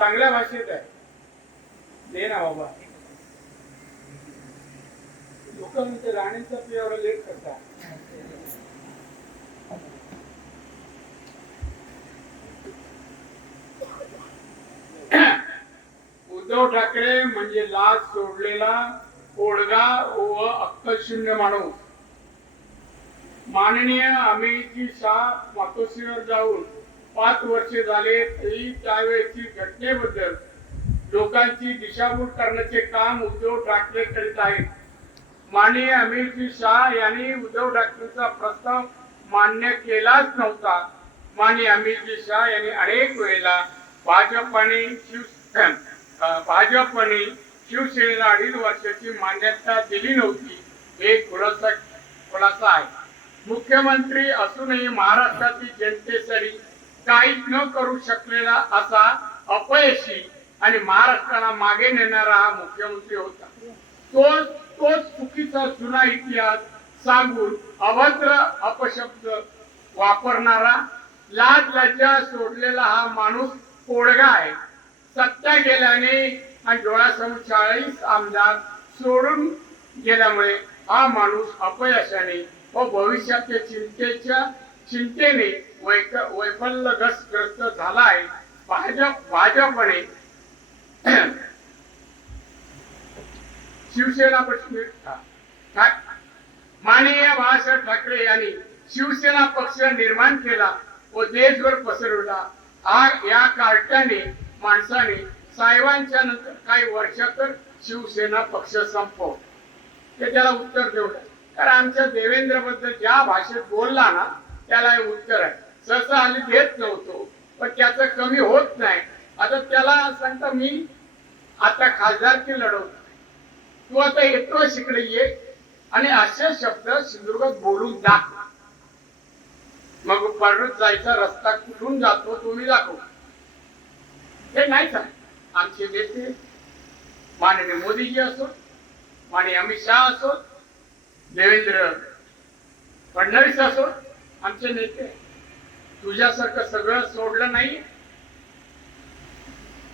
चांगल्या भाषेत आहे. दे ना बाबा. लोक म्हणते राणीचा एवढा लेट करता. उद्धव ठाकरे म्हणजे लाज सोडलेला कोडगा व अक्कलशून्य माणूस. माननीय अमितजी शाह मातोश्रीवर जाऊन 5 वर्षे झाले तरी त्यावेळेची घटनेबद्दल लोकांची दिशाभूल करण्याचे काम उद्धव ठाकरे करीत आहेत. माननीय अमितजी शाह यांनी उद्धव ठाकरेंचा प्रस्ताव मान्य केलाच नव्हता. माननीय अमितजी शाह यांनी अनेक वेळेला भाजपने शिवसेनेला 2.5 वर्षाची मान्यता दिली नव्हती. हे खुलासा आहे. मुख्यमंत्री असूनही महाराष्ट्रातील जनतेसाठी काहीच न करू शकलेला असा अपयशी आणि महाराष्ट्राला मागे नेणारा हा मुख्यमंत्री होता. तोच चुकीचा जुना इतिहास सांगून अभद्र अपशब्द वापरणारा, लाज लज्जा सोडलेला हा माणूस कोडगा आहे. सत्ता गेल्याने आणि डोळ्यासमोर 40 आमदार सोडून गेल्यामुळे हा माणूस अपयशाने व भविष्याच्या चिंतेने वैफल्यग्रस्त झाला आहे. भाजपने शिवसेना माननीय बाळासाहेब ठाकरे यांनी शिवसेना पक्ष निर्माण केला व देशभर पसरवला. या कार्ट्याने माणसाने साहेबांच्या नंतर काही वर्षातच शिवसेना पक्ष संपव. ते त्याला उत्तर देऊ. तर आमच्या देवेंद्र बद्दल ज्या भाषेत बोलला ना त्याला हे उत्तर आहे. सहसा आम्ही देत नव्हतो पण त्याचं कमी होत नाही. आता त्याला सांगता मी आता खासदारकी लढवतो, तू आता येतो इकडे ये आणि असे शब्द सिंधुदुर्गात बोलून दाखव. मग परत जायचा रस्ता कुठून जातो तुम्ही दाखव. हे नाही सांग. आमचे नेते माननीय मोदीजी असो, माननीय अमित शाह असो, देवेंद्र फडणवीस असो, आमचे नेते तुझ्यासारखं सगळं सोडलं नाही.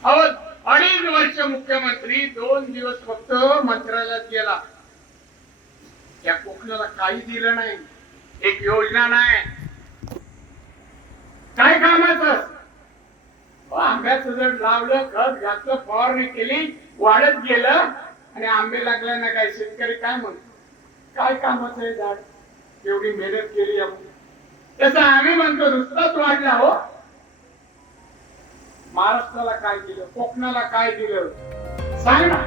2.5 वर्ष मुख्यमंत्री 2 दिवस फक्त मंत्रालयात गेला. त्या कोकणाला काही दिलं नाही, एक योजना नाही, काय कामाचं. आंब्याचं जर लावलं, खत घातलं, फवारणी केली, वाढत गेलं आणि आंबे लागले ना काय शेतकरी काय म्हणतो, काय कामाचं आहे झाड, एवढी मेहनत केली आपण. तसं आम्ही म्हणतो नुसताच वाढला हो. महाराष्ट्राला काय दिलं, कोकणाला काय दिलं सांग ना.